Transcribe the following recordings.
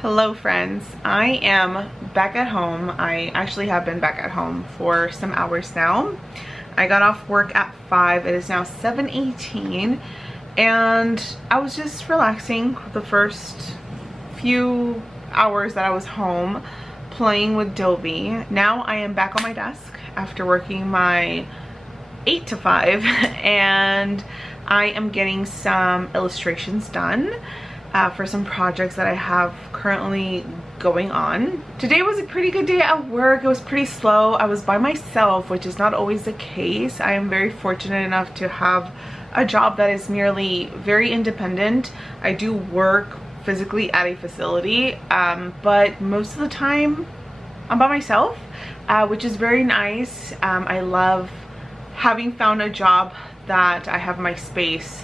Hello friends, I am back at home. I actually have been back at home for some hours now. I got off work at 5. It is now 7:18 and I was just relaxing the first few hours that I was home playing with Dobie. Now I am back on my desk after working my 8 to 5 and I am getting some illustrations done for some projects that I have currently going on. Today was a pretty good day at work. It was pretty slow. I was by myself, which is not always the case. I am very fortunate enough to have a job that is merely very independent. I do work physically at a facility, but most of the time I'm by myself, which is very nice. I love having found a job that I have my space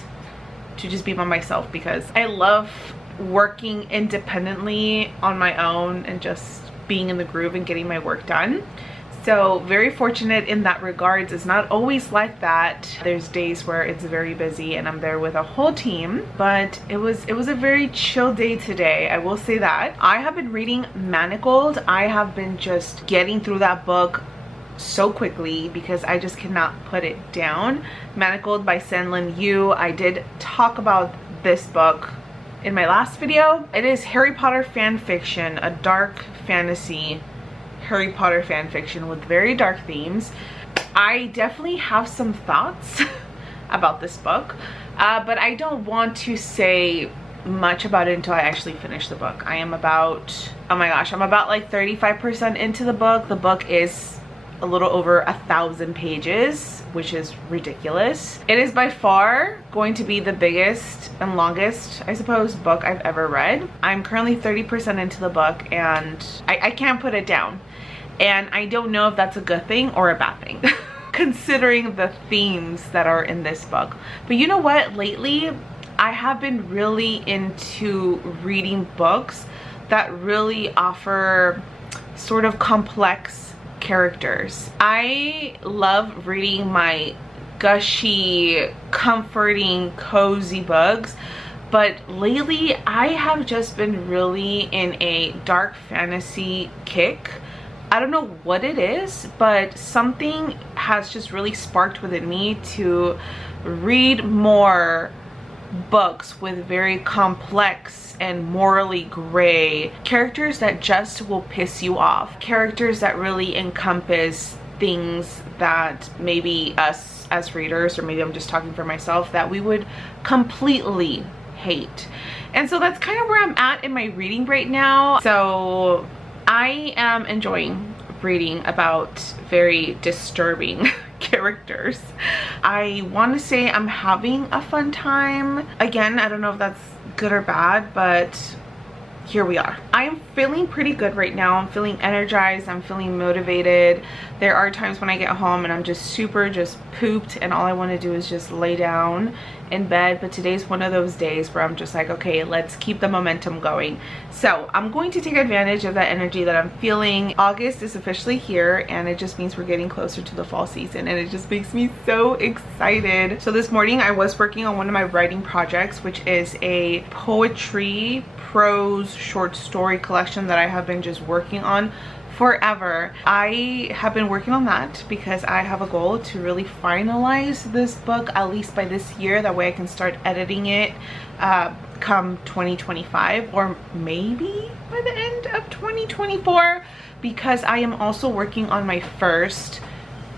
to just be by myself, because I love working independently on my own and just being in the groove and getting my work done. So very fortunate in that regards. It's not always like that. There's days where it's very busy and I'm there with a whole team, but it was a very chill day today, I will say that. I have been reading Manacled. I have been just getting through that book so quickly because I just cannot put it down. Manacled by Senlin Yu. I did talk about this book in my last video. It is Harry Potter fan fiction, a dark fantasy Harry Potter fan fiction with very dark themes. I definitely have some thoughts about this book, but I don't want to say much about it until I actually finish the book. I am about, oh my gosh, I'm about like 35% into the book. The book is a little over 1,000 pages, which is ridiculous. It is by far going to be the biggest and longest, I suppose, book I've ever read. I'm currently 30% into the book and I can't put it down. And I don't know if that's a good thing or a bad thing considering the themes that are in this book. But you know what? Lately, I have been really into reading books that really offer sort of complex characters. I love reading my gushy, comforting, cozy books, but lately I have just been really in a dark fantasy kick. I don't know what it is, but something has just really sparked within me to read more books with very complex and morally gray characters that just will piss you off, characters that really encompass things that maybe us as readers, or maybe I'm just talking for myself, that we would completely hate. And so that's kind of where I'm at in my reading right now. So I am enjoying reading about very disturbing characters. I want to say I'm having a fun time. Again, I don't know if that's good or bad, but here we are. I am feeling pretty good right now. I'm feeling energized. I'm feeling motivated. There are times when I get home and I'm just super pooped and all I want to do is just lay down in bed, but today's one of those days where I'm just like, okay, let's keep the momentum going. So I'm going to take advantage of that energy that I'm feeling. August is officially here and it just means we're getting closer to the fall season, and it just makes me so excited. So this morning I was working on one of my writing projects, which is a poetry prose short story collection that I have been just working on forever. I have been working on that because I have a goal to really finalize this book at least by this year. That way I can start editing it come 2025, or maybe by the end of 2024, because I am also working on my first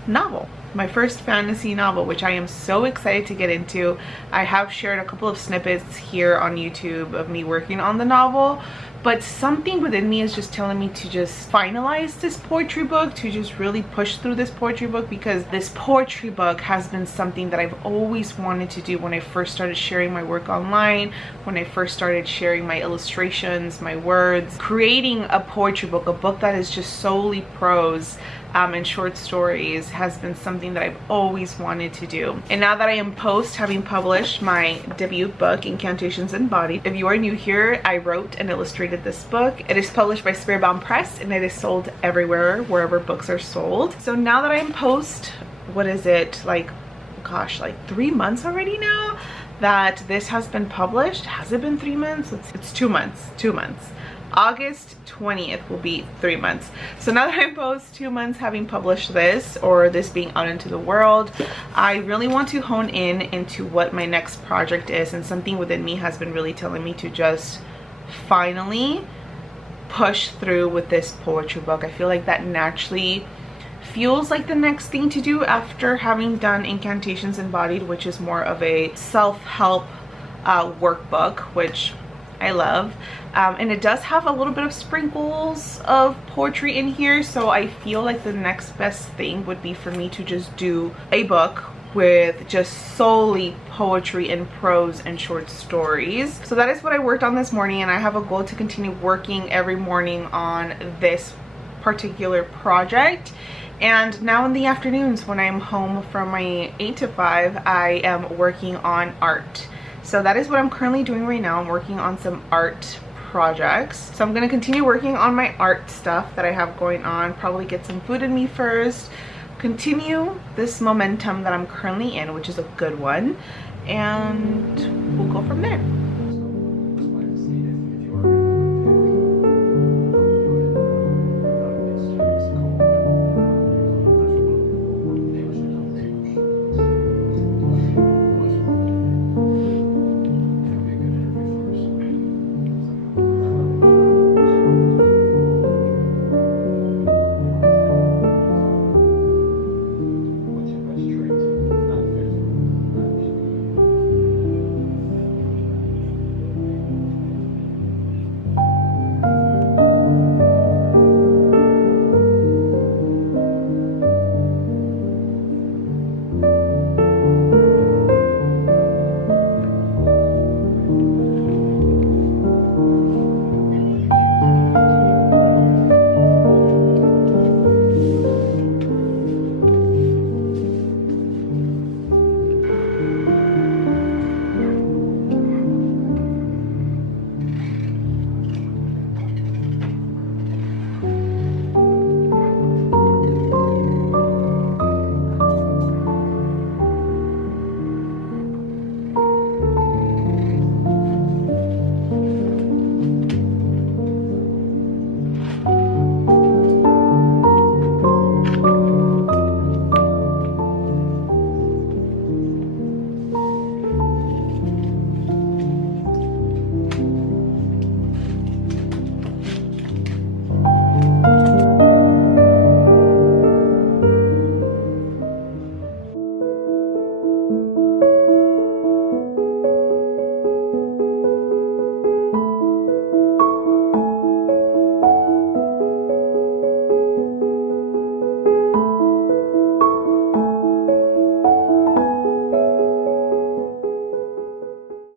novel, my first fantasy novel, which I am so excited to get into. I have shared a couple of snippets here on YouTube of me working on the novel, but something within me is just telling me to just finalize this poetry book, to just really push through this poetry book, because this poetry book has been something that I've always wanted to do when I first started sharing my work online, when I first started sharing my illustrations, my words. Creating a poetry book, a book that is just solely prose and short stories, has been something that I've always wanted to do. And now that I am having published my debut book, Incantations Embodied. If you are new here, I wrote and illustrated this book. It is published by Spiritbound Press and it is sold everywhere, wherever books are sold. So now that I'm what is it, like, gosh, like 3 months already now that this has been published. Has it been 3 months? It's 2 months. August 20th will be 3 months. So now that I'm post 2 months having published this, or this being out into the world, I really want to hone in into what my next project is, and something within me has been really telling me to just finally push through with this poetry book. I feel like that naturally feels like the next thing to do after having done Incantations Embodied, which is more of a self-help workbook, which I love. And it does have a little bit of sprinkles of poetry in here, so I feel like the next best thing would be for me to just do a book with just solely poetry and prose and short stories. So that is what I worked on this morning, and I have a goal to continue working every morning on this particular project. And now in the afternoons when I'm home from my 8 to 5, I am working on art. So that is what I'm currently doing right now. I'm working on some art projects. So I'm going to continue working on my art stuff that I have going on, probably get some food in me first, continue this momentum that I'm currently in, which is a good one, and we'll go from there.